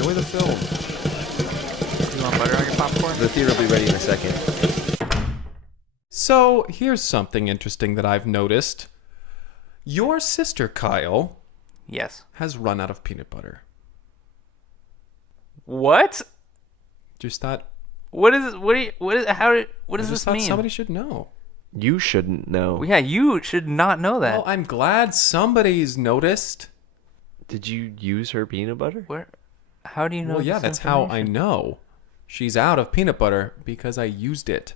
enjoy the film. You want butter on your popcorn? The theater will be ready in a second. So, here's something interesting that I've noticed. Your sister, Kyle, Yes. has run out of peanut butter. What? Just thought... What is this thought mean? somebody should know. You shouldn't know. Yeah, you should not know that. Well, I'm glad somebody's noticed. Did you use her peanut butter? Where? How do you know? Well, yeah, this that's how I information? know. She's out of peanut butter because I used it.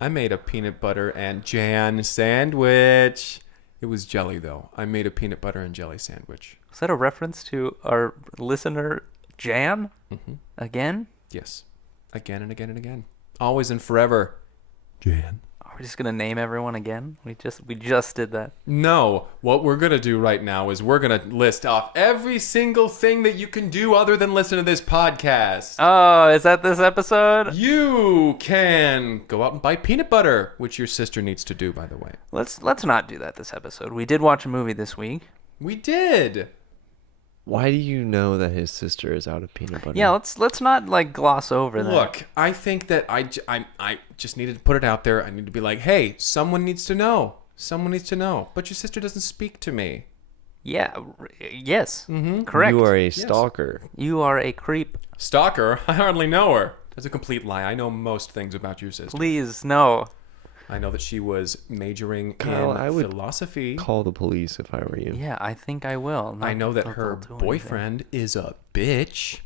I made a peanut butter and jam sandwich. It was jelly, though. I made a peanut butter and jelly sandwich. Is that a reference to our listener Jan? Mm-hmm. Again? Yes. Again and again and again. Always and forever. Jan. Are we just gonna name everyone again? We just did that. No. What we're going to do right now is we're going to list off every single thing that you can do other than listen to this podcast. Oh, is that this episode? You can go out and buy peanut butter, which your sister needs to do, by the way. Let's not do that this episode. We did watch a movie this week. We did. Why do you know that his sister is out of peanut butter? Yeah, let's not like gloss over that. Look, I think that I just needed to put it out there. I need to be like, hey, someone needs to know. Someone needs to know. But your sister doesn't speak to me. Yeah. Yes. Mm-hmm. Correct. You are a stalker. You are a creep. Stalker? I hardly know her. That's a complete lie. I know most things about your sister. Please, no. I know that she was majoring Kyle, in I would philosophy. Call the police if I were you. Yeah, I think I will. I know that Not her do anything. boyfriend is a bitch.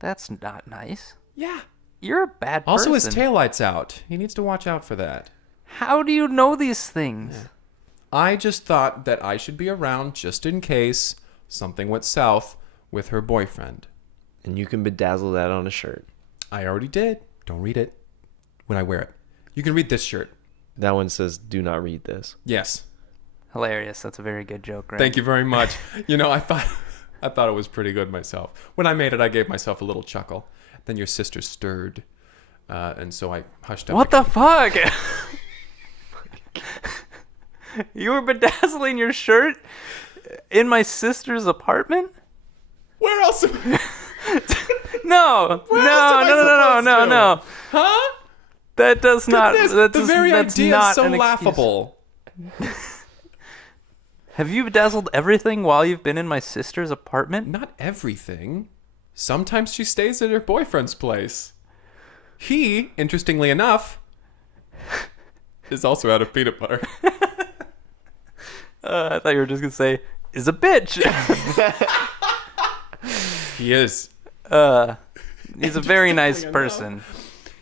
That's not nice. Yeah. You're a bad person. Also, his taillight's out. He needs to watch out for that. How do you know these things? I just thought that I should be around just in case something went south with her boyfriend. And you can bedazzle that on a shirt. I already did. Don't read it when I wear it. You can read this shirt. That one says, do not read this. Yes. Hilarious. That's a very good joke, right? Thank you very much. You know, I thought it was pretty good myself. When I made it, I gave myself a little chuckle. Then your sister stirred, and so I hushed up. What the fuck? You were bedazzling your shirt in my sister's apartment? Where else? No. Where else am I supposed to? No. Huh? That does not. Goodness, That's the very that's idea not is so an excuse. laughable. Have you bedazzled everything while you've been in my sister's apartment? Not everything. Sometimes she stays at her boyfriend's place. He, interestingly enough, is also out of peanut butter. I thought you were just gonna say, is a bitch. He is. He's a very nice person.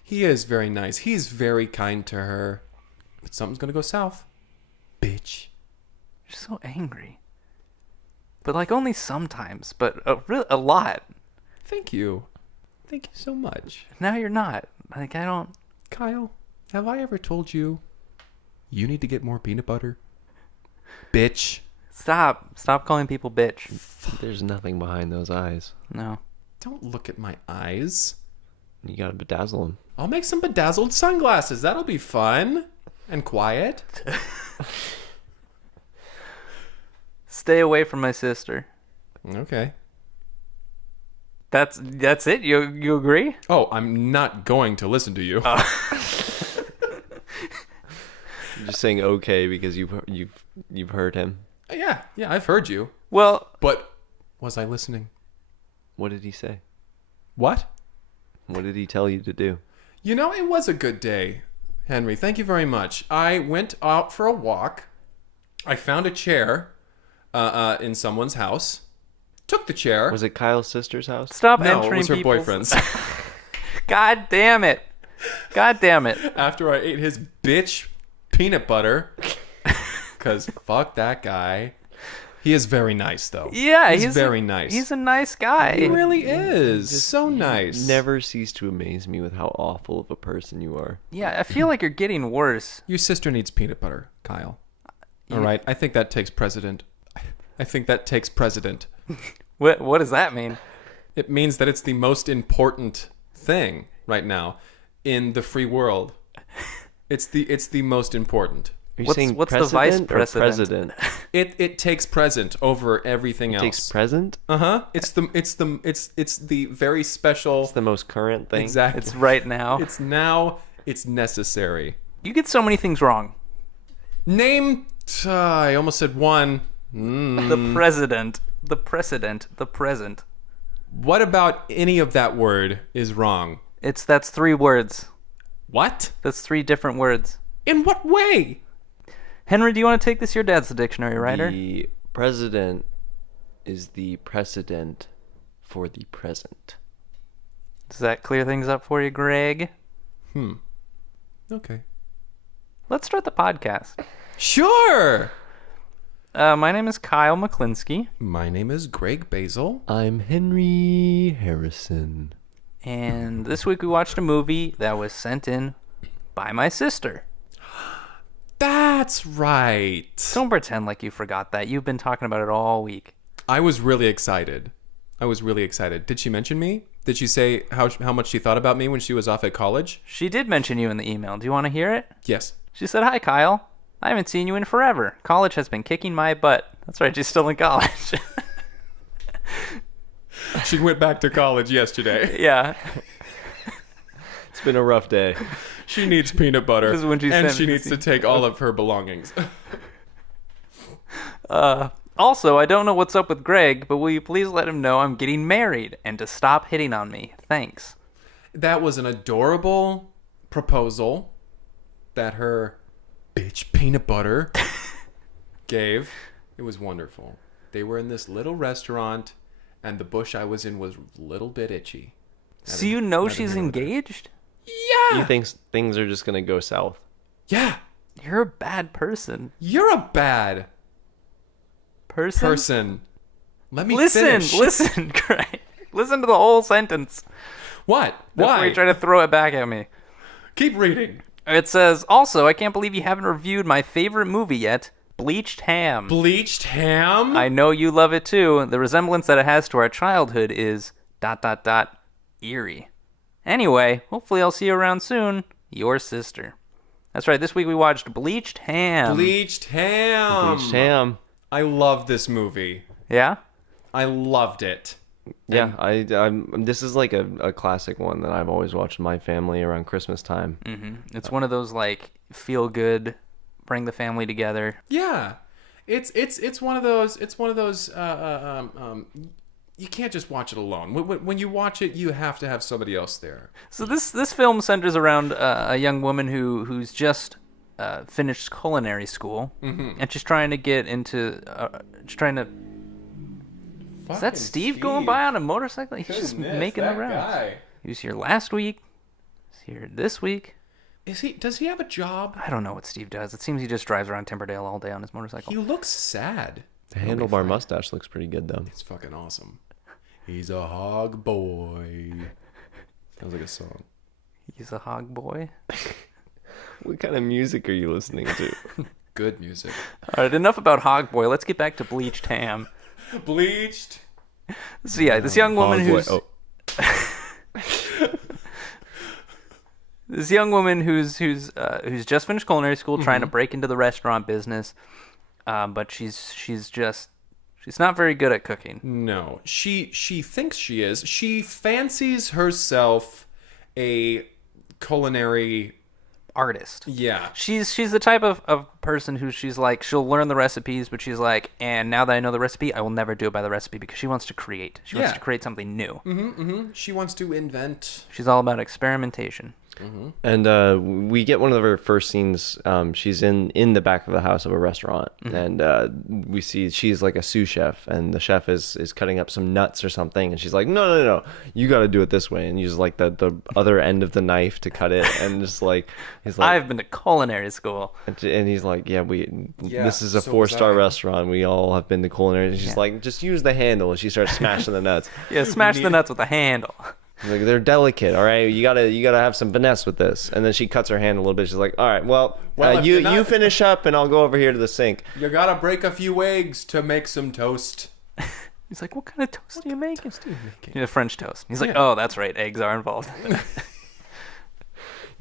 He is very nice. He's very kind to her. But something's gonna go south. Bitch. You're so angry. But like only sometimes, but a lot. Thank you. Thank you so much. Now you're not. Like I don't. Kyle, have I ever told you you need to get more peanut butter? Bitch. Stop calling people bitch. There's nothing behind those eyes. No. Don't look at my eyes. You gotta bedazzle them. I'll make some bedazzled sunglasses. That'll be fun. And quiet. Stay away from my sister. Okay. That's it. You agree? Oh, I'm not going to listen to you. You're just saying okay because you've heard him. Yeah, I've heard you. Well, But was I listening? What did he say? What? What did he tell you to do? You know, it was a good day, Henry. Thank you very much. I went out for a walk. I found a chair in someone's house. Took the chair. Was it Kyle's sister's house? stop No, it entering was her people's... boyfriend's. God damn it. After I ate his bitch peanut butter. Because fuck that guy. He is very nice, though. Yeah, he's very nice. He's a nice guy. He really is. So nice. Never cease to amaze me with how awful of a person you are. Yeah, I feel like you're getting worse. Your sister needs peanut butter, Kyle. All right, I think that takes precedent. What does that mean? It means that it's the most important thing right now in the free world. It's the most important. Are you What's saying the vice president or president? president? It takes present over everything else. Takes present? It's the very special. It's the most current thing. Exactly. It's right now. It's now. It's necessary. You get so many things wrong. Name. I almost said one. The president. The precedent. The present. What about any of that word is wrong? That's 3 words. What? That's 3 different words. In what way? Henry, do you want to take this? Your dad's the dictionary writer. The president is the precedent for the present. Does that clear things up for you, Greg? Okay. Let's start the podcast. Sure. My name is Kyle McKlinsky, My name is Greg Basil. I'm Henry Harrison. and this week we watched a movie that was sent in by my sister. That's right. Don't pretend like you forgot that. You've been talking about it all week. I was really excited. Did she mention me? Did she say how much she thought about me when she was off at college? She did mention you in the email. Do you want to hear it? Yes. She said, "Hi, Kyle. I haven't seen you in forever. College has been kicking my butt." That's right, she's still in college. She went back to college yesterday. Yeah. It's been a rough day. She needs peanut butter. This is when she and sent she me needs the to take all of her belongings. Also, I don't know what's up with Greg, but will you please let him know I'm getting married and to stop hitting on me? Thanks. That was an adorable proposal that her bitch peanut butter gave. It was wonderful. They were in this little restaurant, and the bush I was in was a little bit itchy. So you know she's engaged? Yeah. You think things are just going to go south? Yeah. You're a bad person. You're a bad person. Let me finish. Listen, Greg. Listen to the whole sentence. What? Before Why? you try to throw it back at me. Keep reading. It says, also, I can't believe you haven't reviewed my favorite movie yet, Bleached Ham. Bleached ham? I know you love it too. The resemblance that it has to our childhood is ... eerie. Anyway, hopefully I'll see you around soon. Your sister. That's right, this week we watched Bleached Ham. Bleached ham. Bleached ham. I love this movie. Yeah? I loved it. Yeah, I'm. This is like a classic one that I've always watched with my family around Christmas time. It's one of those, like, feel good, bring the family together. Yeah. It's one of those you can't just watch it alone. When you watch it, you have to have somebody else there. So this film centers around a young woman who's just finished culinary school, and she's trying to get into Is that Steve going by on a motorcycle? He's just making the rounds. Guy. He was here last week. He's here this week. Does he have a job? I don't know what Steve does. It seems he just drives around Timberdale all day on his motorcycle. He looks sad. The handlebar mustache looks pretty good though. It's fucking awesome. He's a hog boy. Sounds like a song. He's a hog boy. What kind of music are you listening to? Good music. All right, enough about hog boy. Let's get back to Bleached Ham. Bleached. So yeah, this young woman who's this young woman who's just finished culinary school, trying to break into the restaurant business, but she's not very good at cooking. No, she thinks she is. She fancies herself a culinary Artist. Yeah. She's the type of person who she's like, she'll learn the recipes, but she's like, and now that I know the recipe, I will never do it by the recipe, because she wants to create. She wants to create something new. She wants to invent. She's all about experimentation. And we get one of her first scenes. She's in the back of the house of a restaurant, and we see she's like a sous chef, and the chef is cutting up some nuts or something, and she's like, no, you got to do it this way, and uses like the other end of the knife to cut it, and just like he's like, I've been to culinary school, and he's like, this is a so was 4-star I. restaurant. We all have been to culinary. And she's like, just use the handle, and she starts smashing the nuts. Yeah, smash the nuts with a handle. Like, they're delicate, all right. You gotta have some finesse with this. And then she cuts her hand a little bit. She's like, all right, well if you you're not- finish up, and I'll go over here to the sink. You gotta break a few eggs to make some toast. He's like, what kind of toast are you making? Toast are you making? Yeah, French toast. He's like, oh, that's right, eggs are involved.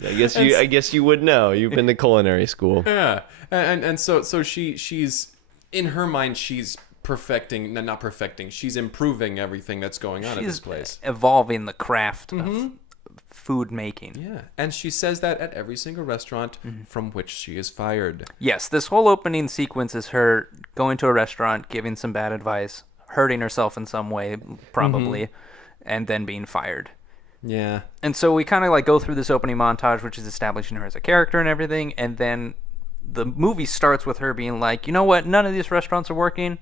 I guess you would know. You've been to culinary school. Yeah, and so she's in her mind she's perfecting, not perfecting. She's improving everything that's going on at this place. Evolving the craft of food making. Yeah, and she says that at every single restaurant from which she is fired. Yes, this whole opening sequence is her going to a restaurant, giving some bad advice, hurting herself in some way, probably, and then being fired. Yeah. And so we kind of like go through this opening montage, which is establishing her as a character and everything, and then the movie starts with her being like, you know what, none of these restaurants are working.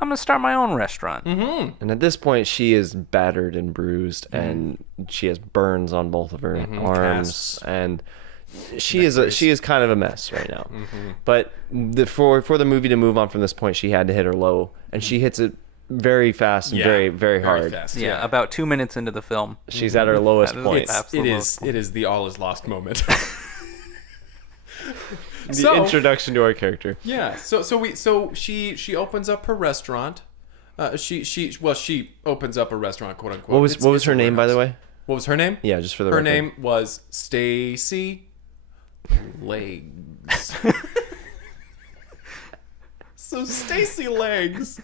I'm going to start my own restaurant. Mm-hmm. And at this point, she is battered and bruised, and she has burns on both of her arms, Casts. and she is kind of a mess right now. But for the movie to move on from this point, she had to hit her low, and she hits it very fast and very, very hard. Fast, Yeah, about 2 minutes into the film. She's at her lowest point. It is the all is lost moment. The introduction to our character. Yeah. So she opens up her restaurant. She opens up a restaurant, quote unquote. What was her name, by the way? What was her name? Yeah, just for the her record. name was Stacy Legs. So Stacy Legs.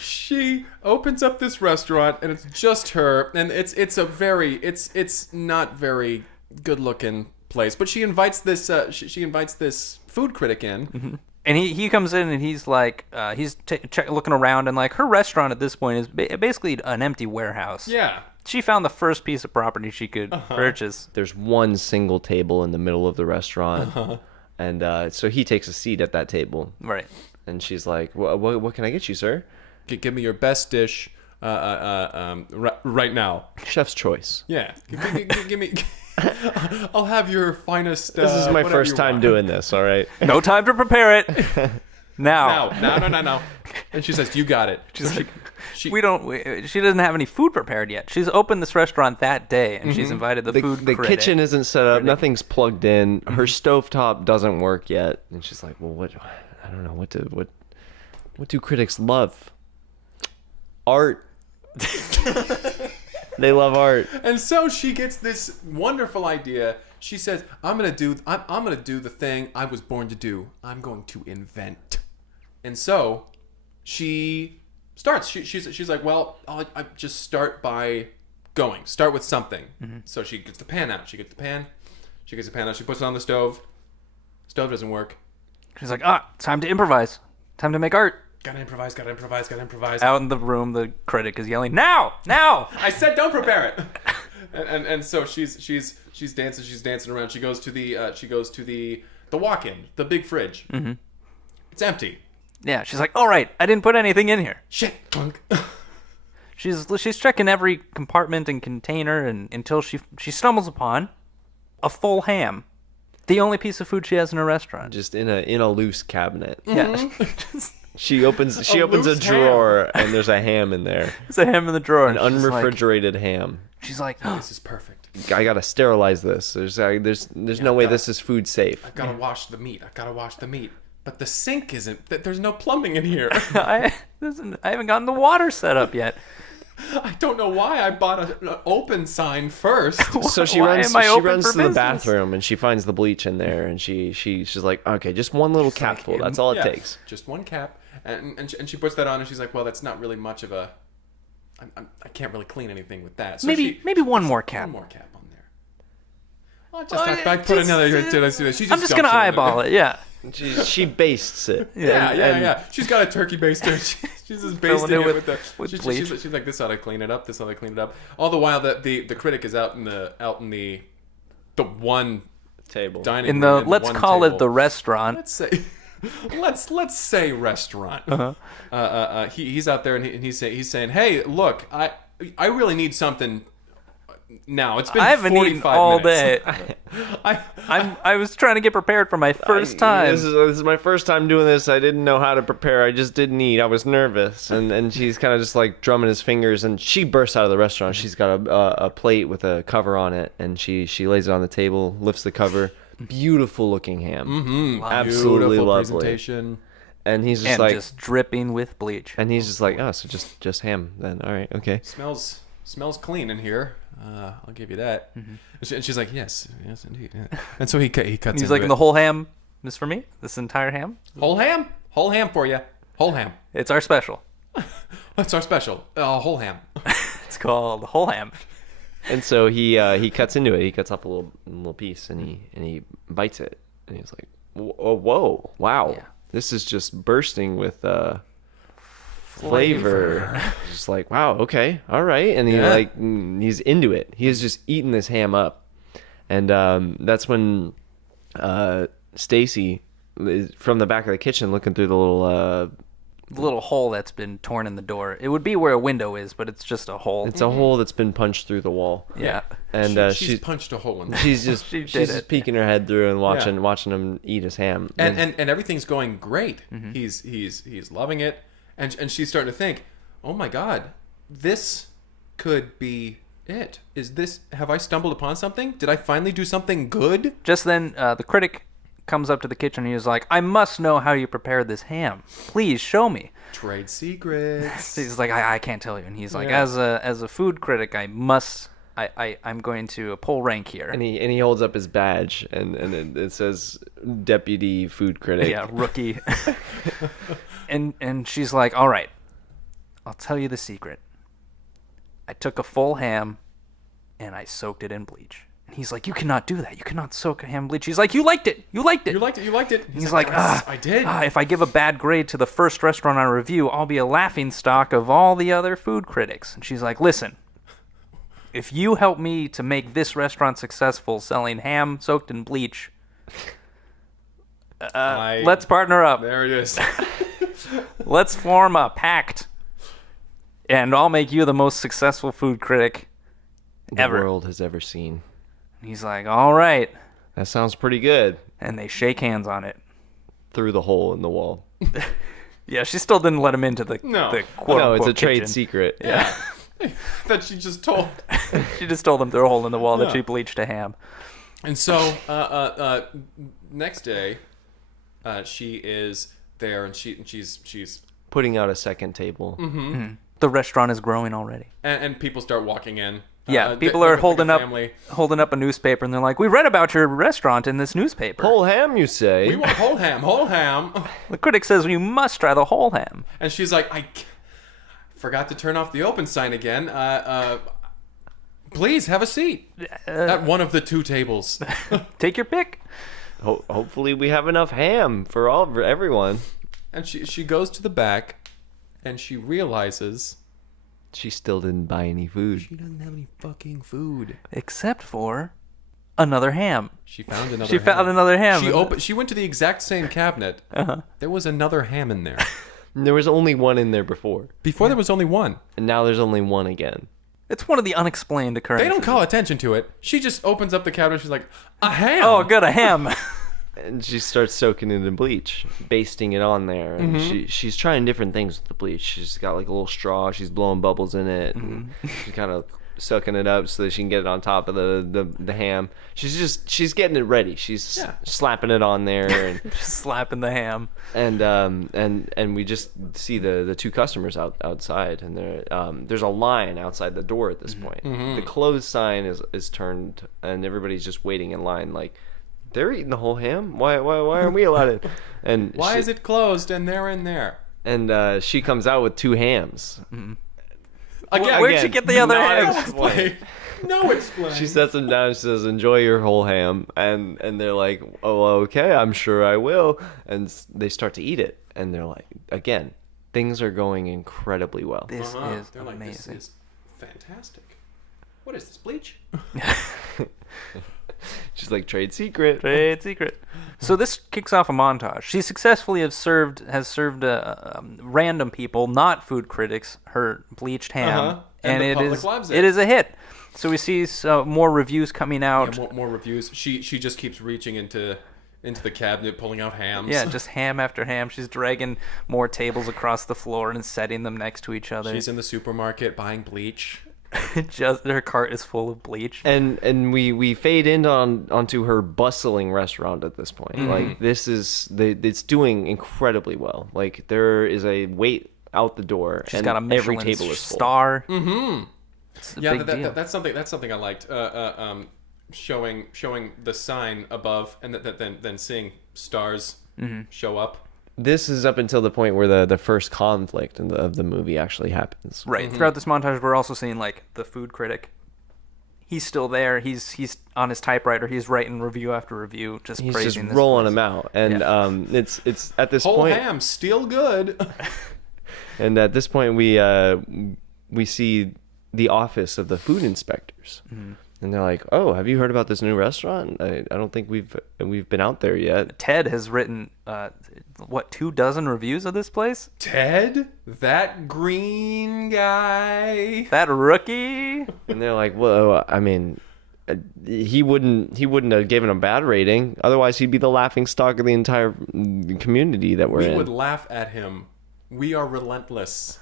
She opens up this restaurant and it's just her, and it's not very good looking place, but she invites this food critic in. And he comes in and he's like, he's looking around, and like her restaurant at this point is basically an empty warehouse. Yeah. She found the first piece of property she could purchase. There's one single table in the middle of the restaurant, and so he takes a seat at that table. Right. And she's like, "What can I get you, sir?" Give me your best dish right now. Chef's choice. Yeah. Give me... I'll have your finest... This is my first time doing this, all right? No time to prepare it. Now. No. And she says, you got it. She's like, she doesn't have any food prepared yet. She's opened this restaurant that day, and she's invited the food The critic. kitchen isn't set up. Nothing's plugged in. Her stovetop doesn't work yet. And she's like, well, I don't know. What do critics love? Art. They love art. And so she gets this wonderful idea. She says, I'm gonna do the thing I was born to do. I'm going to invent. And so she starts. She's like, well, I just start by going. Start with something. So she gets the pan out. She gets the pan out. She puts it on the stove. Stove doesn't work. She's like, time to improvise. Time to make art. Gotta improvise. Out in the room, the critic is yelling, now! I said don't prepare it. and so she's dancing around. She goes to the walk-in, the big fridge. It's empty. Yeah, she's like, all right, I didn't put anything in here. Shit, punk. She's checking every compartment and container, and until she stumbles upon a full ham. The only piece of food she has in her restaurant. Just in a loose cabinet. Yeah. She opens a drawer and there's a ham in there. There's a ham in the drawer. An unrefrigerated ham. She's like, This is perfect. I gotta sterilize this. There's no way this is food safe. I've gotta wash the meat. But the sink isn't. There's no plumbing in here. I haven't gotten the water set up yet. I don't know why I bought an open sign first. So she Why runs am I open to for the business? bathroom and she finds the bleach in there and she's like, okay, just one little capful. That's all it takes. Just one cap, and she puts that on, and she's like, well, that's not really much of a. I can't really clean anything with that. So Maybe one more cap. One more cap on there. I put another. I'm just gonna eyeball it. Yeah. She bastes it. Yeah. She's got a turkey baster. She's just basting it with bleach. She's like, this how I clean it up. This how I clean it up. All the while that the critic is out in the one Table. dining In room. the let's call table. it the restaurant. Let's say restaurant. He's out there and he's saying, hey, look, I really need something. Now it's been I haven't 45 eaten all minutes. day. I was trying to get prepared for my first time. This is my first time doing this. I didn't know how to prepare. I just didn't eat. I was nervous. And she's kind of just like drumming his fingers. And she bursts out of the restaurant. She's got a plate with a cover on it. And she lays it on the table, lifts the cover. Beautiful looking ham. Absolutely Beautiful lovely. presentation. And he's just and like, just dripping with bleach. and he's just like, oh, so just ham then. All right, okay. Smells smells clean in here. I'll give you that. And she's like, yes, indeed. Yeah. And so he cuts He's into like, it. the whole ham is for me? This entire ham? Whole ham for you. Whole ham. It's our special. That's our special. Whole ham. It's called whole ham. And so he cuts into it. He cuts up a little piece and he bites it. And he's like, whoa, wow. Yeah. This is just bursting with flavor. Just like, wow, okay, all right. And he's into it. He is just eating this ham up. And that's when Stacy is from the back of the kitchen looking through the little hole that's been torn in the door. It would be where a window is, but it's just a hole. it's a hole that's been punched through the wall. Yeah. And she's punched a hole in there. she's just She she's did just it. peeking her head through and watching him eat his ham. And everything's going great. He's loving it. And she's starting to think, oh my God, this could be it. Have I stumbled upon something? Did I finally do something good? Just then, the critic comes up to the kitchen and he's like, I must know how you prepared this ham. Please show me. Trade secrets. He's like, I can't tell you. And he's like, Yeah. as a food critic, I'm going to pull rank here. And he holds up his badge and it says deputy food critic. Yeah, rookie. and she's like, all right, I'll tell you the secret. I took a full ham and I soaked it in bleach. And he's like, you cannot do that. You cannot soak a ham in bleach. He's like, you liked it. You liked it. You liked it. He's like, "Yes, I did. if I give a bad grade to the first restaurant I review, I'll be a laughingstock of all the other food critics. And she's like, listen, if you help me to make this restaurant successful selling ham soaked in bleach, let's partner up. There it is. Let's form a pact. And I'll make you the most successful food critic the ever. world has ever seen. He's like, all right. That sounds pretty good. And they shake hands on it. Through the hole in the wall. Yeah, she still didn't let him into the No. the quote No, it's a unquote trade kitchen. secret. Yeah. That she just told. She just told him through a hole in the wall that Yeah. she bleached a ham. And so, next day, she is there, and she's Putting out a second table. The restaurant is growing already. and people start walking in. Yeah, people they're are like a holding up a newspaper, and they're like, "We read about your restaurant in this newspaper." Whole ham, you say? We want whole ham. The critic says you must try the whole ham. And she's like, I forgot to turn off the open sign again. Please have a seat at one of the two tables. Take your pick. Hopefully we have enough ham for everyone. And she goes to the back, and she realizes She still didn't buy any food. she doesn't have any fucking food. Except for another ham. She found another. She found another ham. She went to the exact same cabinet. There was another ham in there. There was only one in there before. Before there was only one. And now there's only one again. It's one of the unexplained occurrences. They don't call attention to it. She just opens up the cabinet. She's like, a ham. Oh, good, a ham. And she starts soaking it in bleach, basting it on there. And she's trying different things with the bleach. She's got like a little straw. She's blowing bubbles in it. And she's kind of sucking it up so that she can get it on top of the ham. She's getting it ready. She's slapping it on there and Just slapping the ham. and we just see the two customers outside, and there's a line outside the door at this point. The closed sign is turned, and everybody's just waiting in line like, they're eating the whole ham? Why aren't we allowed to? And Why is it closed and they're in there? And she comes out with two hams. Again, Where'd she get the other not ham? explained. No explain. She sets them down and says, enjoy your whole ham. And they're like, oh, okay, I'm sure I will. And they start to eat it. And they're like, again, things are going incredibly well. This is They're like, this amazing. is fantastic. What is this, bleach? She's like, trade secret. Trade secret. So this kicks off a montage. She successfully has served random people, not food critics, her bleached ham, And the it public is loves it it. is a hit. So we see more reviews coming out. Yeah, more reviews. She just keeps reaching into the cabinet, pulling out hams. Yeah, just ham after ham. She's dragging more tables across the floor and setting them next to each other. She's in the supermarket buying bleach. Just her cart is full of bleach. And we fade in onto her bustling restaurant at this point. Like this is it's doing incredibly well. Like there is a wait out the door. She's and got a every Michelin table is full. star. It's a Yeah, big deal. that's something I liked. Showing the sign above, and then seeing stars show up. This is up until the point where the first conflict of the movie actually happens. Right. Throughout this montage, we're also seeing like the food critic. He's still there. He's on his typewriter. He's writing review after review, just He's praising just this rolling place. them out, and it's at this Whole point. ham, still good. And at this point, we see the office of the food inspectors, and they're like, "Oh, have you heard about this new restaurant? I don't think we've been out there yet." Ted has written 24 reviews of this place. Ted, that green guy. That rookie. And they're like, "Well, I mean, he wouldn't have given a bad rating. Otherwise, he'd be the laughing stock of the entire community that we're We in." would laugh at him. We are relentless.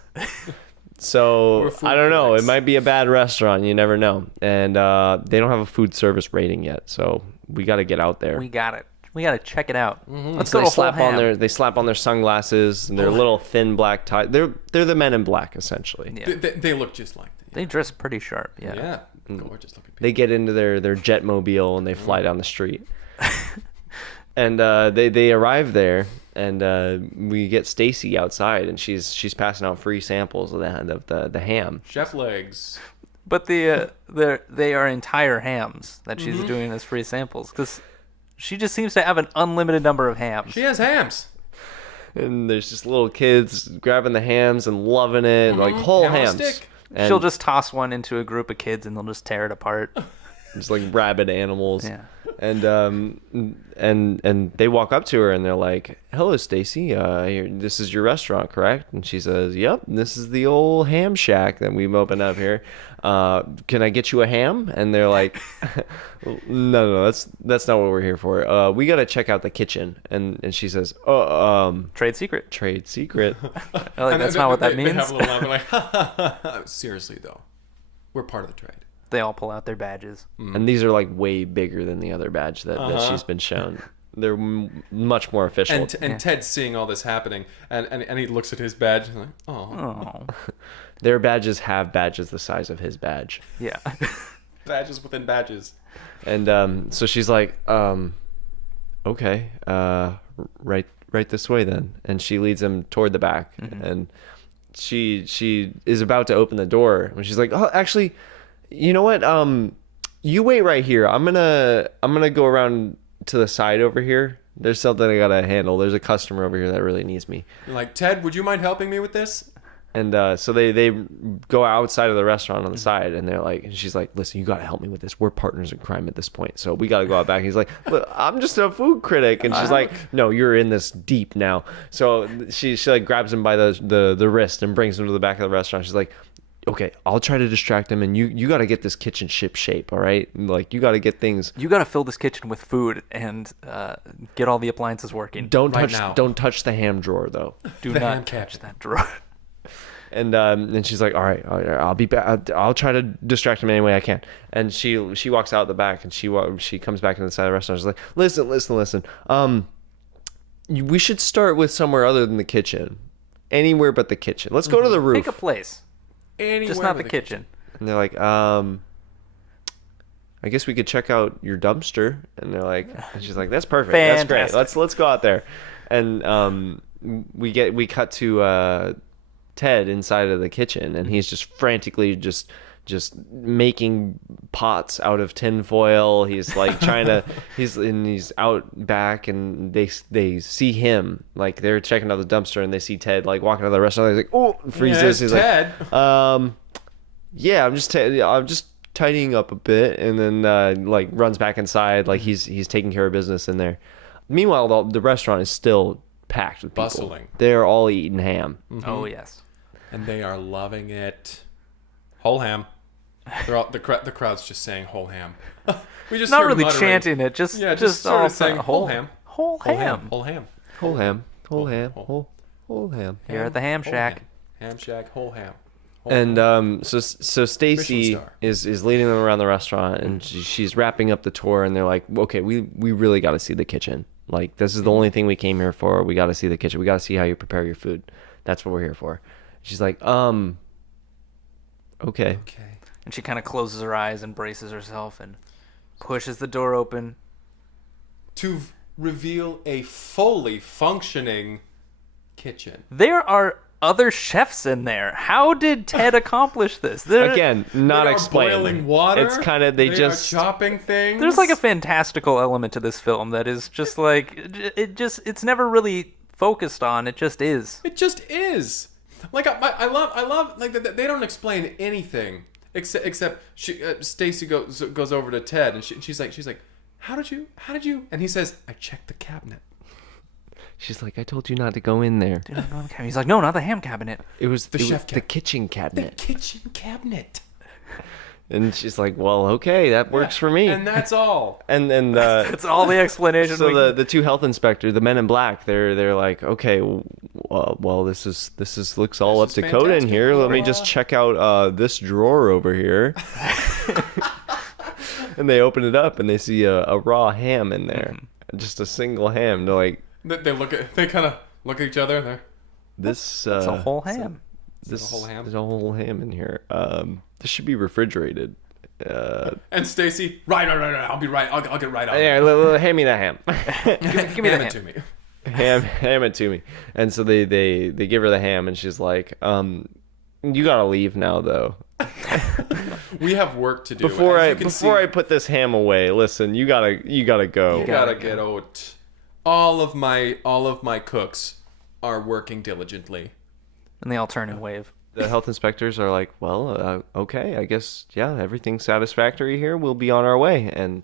So We're food I don't know. critics. It might be a bad restaurant. You never know. And they don't have a food service rating yet, so we got to get out there. We got it. We got to check it out. Let's So go to Whole Ham. they slap on their sunglasses and their little thin black tie. They're the Men in Black essentially. Yeah. They look just like that. They dress pretty sharp. Yeah. Yeah, gorgeous looking people. They get into their jetmobile and they fly down the street. And they arrive there, and we get Stacy outside, and she's passing out free samples of the ham. Chef legs. But they are entire hams that she's doing as free samples because she just seems to have an unlimited number of hams. She has hams. And there's just little kids grabbing the hams and loving it, like whole Ham on a hams. stick. And She'll just toss one into a group of kids and they'll just tear it apart. just like rabid animals. Yeah. And they walk up to her and they're like, "Hello, Stacy. This is your restaurant, correct?" And she says, "Yep, this is the old ham shack that we've opened up here. Can I get you a ham?" And they're like, "No, that's not what we're here for. We got to check out the kitchen." And she says, Trade secret. trade secret." I like, that's not what that They means. have a little laugh. They're like, seriously though, we're part of the trade. They all pull out their badges. And these are like way bigger than the other badge that she's been shown. They're much more official. And Ted's seeing all this happening, and he looks at his badge and like, oh, Oh. Their badges have badges the size of his badge. Yeah. badges within badges. And so she's like, okay, right this way then. And she leads him toward the back. And she is about to open the door when she's like, "Oh, actually, you know what? You wait right here. I'm gonna go around to the side over here. There's something I gotta handle. There's a customer over here that really needs me." You're like, Ted, would you mind helping me with this? And so they go outside of the restaurant on the side, and they're like, and she's like, "Listen, you gotta help me with this. We're partners in crime at this point, so we gotta go out back." And he's like, "But I'm just a food critic," and she's like, "No, you're in this deep now." So she like grabs him by the wrist and brings him to the back of the restaurant. She's like, "Okay, I'll try to distract him, and you got to get this kitchen ship shape, all right? Like, you got to get things. You got to fill this kitchen with food and get all the appliances working. Don't Right touch now. don't touch the ham drawer though." Do The ham not touch cabinet. that drawer. And she's like, "All right, I'll be back. I'll try to distract him any way I can." And she walks out the back, and she comes back to the side of the restaurant. She's like, "Listen. We should start with somewhere other than the kitchen, anywhere but the kitchen. Let's go to the roof." Pick a place. Anywhere Just not but the kitchen. And they're like, "I guess we could check out your dumpster." And they're like, and she's like, "That's perfect. That's great. Fantastic. Let's go out there." And we cut to Ted inside of the kitchen, and he's just frantically just making pots out of tin foil. He's like trying to he's out back, and they see him, like they're checking out the dumpster, and they see Ted like walking out of the restaurant. He's like, "Oh," freezes. Yeah, He's Ted. like, "Yeah, I'm just tidying up a bit," and then like runs back inside, like he's taking care of business in there. Meanwhile, the restaurant is still packed with people. Bustling. They're all eating ham. Oh, yes. And they are loving it. Whole ham. They're all, the crowd's just saying whole ham. We just Not hear really muttering. chanting it. Just Just sort all of saying whole ham. Whole ham. Whole ham. Whole ham. Whole ham. Whole. Whole ham. Here at the Ham Whole Shack. Ham Shack, whole ham. Whole And ham. so Stacy Michelin star. is leading them around the restaurant, and she's wrapping up the tour, and they're like, "Okay, we really got to see the kitchen. Like, this is the only thing we came here for. We got to see the kitchen. We got to see how you prepare your food. That's what we're here for." She's like, okay. Okay. And she kind of closes her eyes and braces herself and pushes the door open. To reveal a fully functioning kitchen. There are other chefs in there. How did Ted accomplish this? Again, not They are explained. boiling water. It's kind of they are just chopping things. There's like a fantastical element to this film that is just like it's never really focused on. It just is. It just is. Like I love like they don't explain anything except Stacy goes over to Ted and she's like how did you and he says I checked the cabinet. She's like, I told you not to go in there. He's like, no, not the ham cabinet. It was The chef the kitchen cabinet. The kitchen cabinet. And she's like, well, okay, that works for me. And that's all. And That's all the explanation. so the two health inspectors, the men in black, they're like, okay, well, this looks all up to code in here. Let me just check out this drawer over here. And they open it up and they see a raw ham in there, just a single ham. They're like, They kind of look at each other. And this. It's a whole ham. This a whole ham? There's a whole ham in here. This should be refrigerated. And Stacy, right. I'll be right. I'll get right on. Yeah, hand me that ham. Give me the Hand ham. it to me. ham it to me. And so they give her the ham, and she's like, you gotta leave now, though. We have work to do. Before As you can I put this ham away, listen, you gotta go. you gotta get out. All of my cooks are working diligently. And they all turn and wave. The health inspectors are like, well, okay, I guess, yeah, everything's satisfactory here. We'll be on our way. And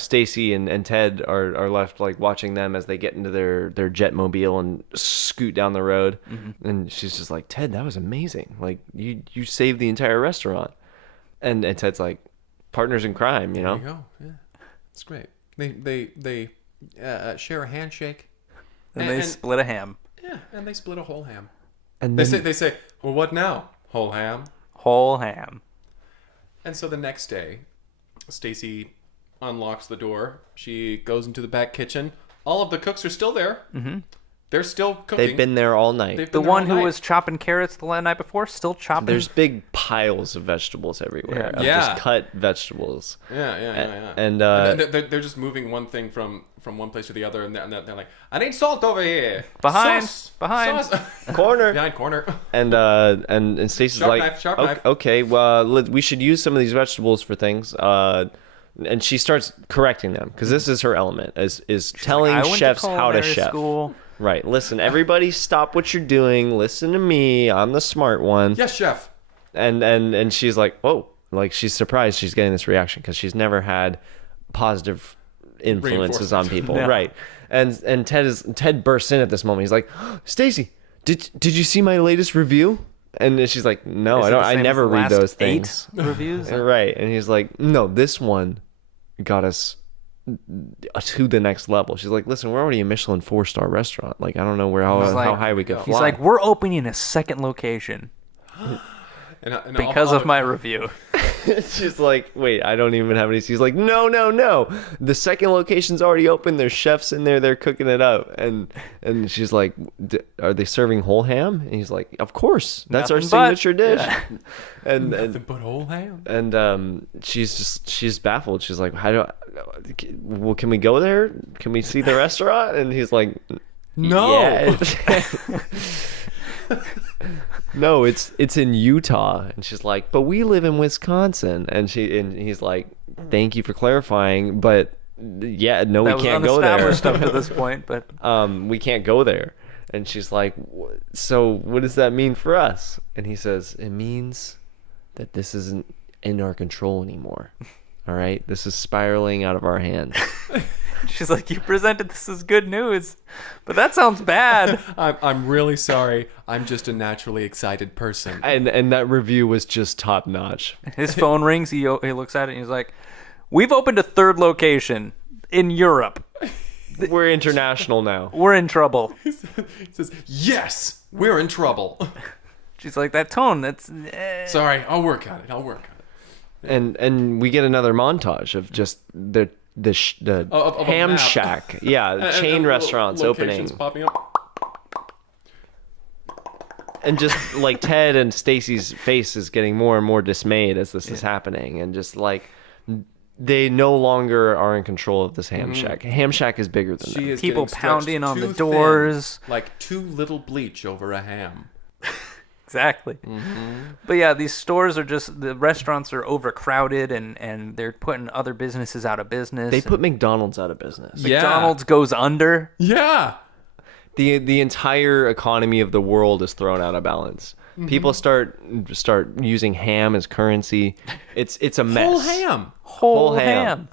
Stacy and Ted are left like watching them as they get into their jetmobile and scoot down the road. Mm-hmm. And she's just like, Ted, that was amazing. Like you saved the entire restaurant. And Ted's like, partners in crime, you know? There you go. Yeah, it's great. They share a handshake. And they split a ham. Yeah, and they split a whole ham. And They say, well, what now? Whole ham. Whole ham. And so the next day, Stacy unlocks the door. She goes into the back kitchen. All of the cooks are still there. Mm-hmm. They're still cooking. they've been there all night. The one who was chopping carrots the night before, still chopping. There's big piles of vegetables everywhere. Yeah. Of Yeah. just cut vegetables. Yeah. And they're just moving one thing from one place to the other, and they're like, I need salt over here. Behind. Sauce. corner. Behind corner. And Stacy's Sharp like, knife, sharp knife. okay, well, we should use some of these vegetables for things. And she starts correcting them because this is her element, is telling I went chefs to how to culinary chef. school. Right. Listen, everybody, stop what you're doing. Listen to me. I'm the smart one. Yes, chef. And she's like, whoa, like she's surprised she's getting this reaction because she's never had positive influences on people. No. Right. And Ted bursts in at this moment. He's like, Stacy, did you see my latest review? And she's like, no, Is I it don't. the I same as never the read last those 8 things. reviews. Right. And he's like, no, this one got us to the next level. She's like, listen, we're already a Michelin 4-star restaurant. Like, I don't know how high we could fly. He's like, we're opening a second location And because of my review. She's like, wait, I don't even have any. He's like, no. The second location's already open. There's chefs in there. They're cooking it up. And she's like, are they serving whole ham? And he's like, of course. That's our Nothing but. signature dish. Yeah. And Nothing but whole ham. And she's baffled. She's like, well, can we go there? Can we see the restaurant? And he's like, No. yeah. No, it's in Utah. And she's like, but we live in Wisconsin. And he's like, thank you for clarifying, but yeah, no, we can't go there. That was unestablished up to this point, but We can't go there. And she's like, so what does that mean for us? And he says, it means that this isn't in our control anymore. All right, this is spiraling out of our hands. she's like, you presented this as good news, but that sounds bad. I'm really sorry. I'm just a naturally excited person. And that review was just top notch. His phone rings. He looks at it and he's like, we've opened a third location in Europe. We're international now. We're in trouble. He says, yes, we're in trouble. She's like, that tone, that's... Sorry, I'll work on it. And we get another montage of just the Of a ham map. shack. Yeah, chain And restaurants locations opening. popping up. And just like Ted and Stacy's face is getting more and more dismayed as this is happening, and just like they no longer are in control of this ham shack. Ham shack is bigger than them. People pounding on the doors, like too little bleach over a ham. Exactly. But yeah, these stores are just, the restaurants are overcrowded, and they're putting other businesses out of business. They put McDonald's out of business. McDonald's goes under. Yeah. The entire economy of the world is thrown out of balance. People start using ham as currency. It's a mess. Whole ham.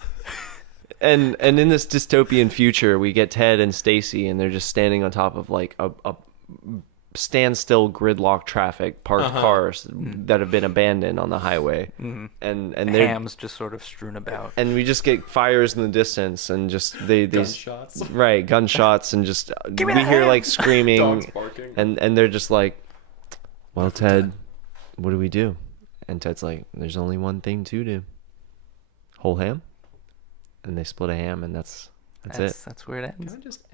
And in this dystopian future, we get Ted and Stacy, and they're just standing on top of like a standstill gridlock traffic, parked cars that have been abandoned on the highway, and they're Hams just sort of strewn about, and we just get fires in the distance, and just gunshots, right? Gunshots, and just we hear like screaming, dogs barking, and they're just like, "Well, Ted, what do we do?" And Ted's like, "There's only one thing to do: whole ham." And they split a ham, and that's it. That's where it ends. Can I just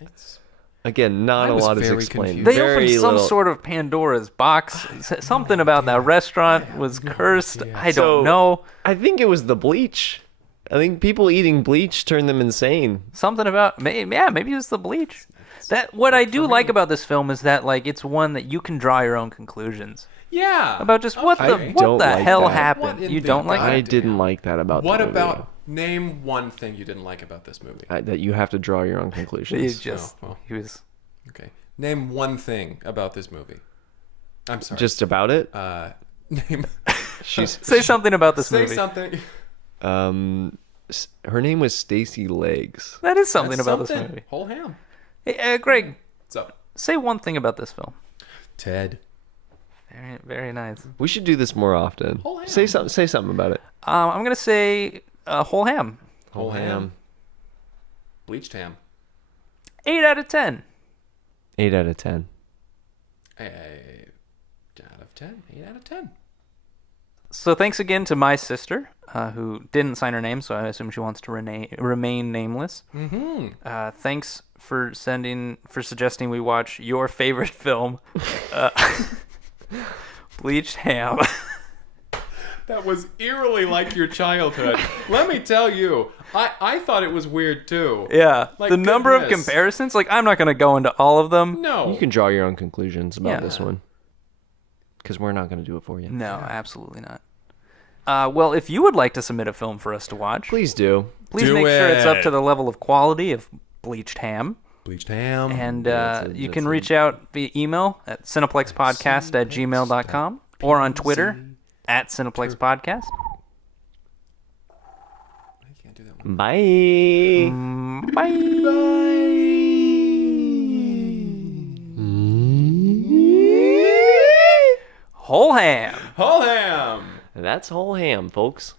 it's Again, not a lot is explained. They opened some sort of Pandora's box. Something about that restaurant was cursed. I don't know. I think it was the bleach. I think people eating bleach turned them insane. Something about maybe it was the bleach. That what I do like about this film is that like it's one that you can draw your own conclusions. Yeah. About just what the hell happened. You don't like that? I didn't like that about the movie. What about name one thing you didn't like about this movie? That you have to draw your own conclusions. He was okay. Name one thing about this movie. I'm sorry. Just about it? Name. Say something about this movie. Say something. Her name was Stacy Legs. That is something about this movie. Whole ham. Hey, Greg. What's up? Say one thing about this film. Ted. Very, very nice. We should do this more often. Whole ham. Say something about it. I'm gonna say whole ham. Whole ham. Bleached ham. 8 out of 10. 8 out of 10. 8 out of 10. 8 out of 10. So thanks again to my sister, who didn't sign her name, so I assume she wants to remain nameless. Thanks for suggesting we watch your favorite film, Bleached Ham. That was eerily like your childhood. Let me tell you, I thought it was weird too. Yeah, like, the number of comparisons, like I'm not going to go into all of them. No. You can draw your own conclusions about this one. Because we're not going to do it for you. No, absolutely not. Well, if you would like to submit a film for us to watch, please do. Please make sure it's up to the level of quality of Bleached Ham. Bleached ham. And you can reach out via email at cineplexpodcast@gmail.com or on Twitter @cineplexpodcast. I can't do that one. Bye. Bye. Whole ham. Whole ham. That's whole ham, folks.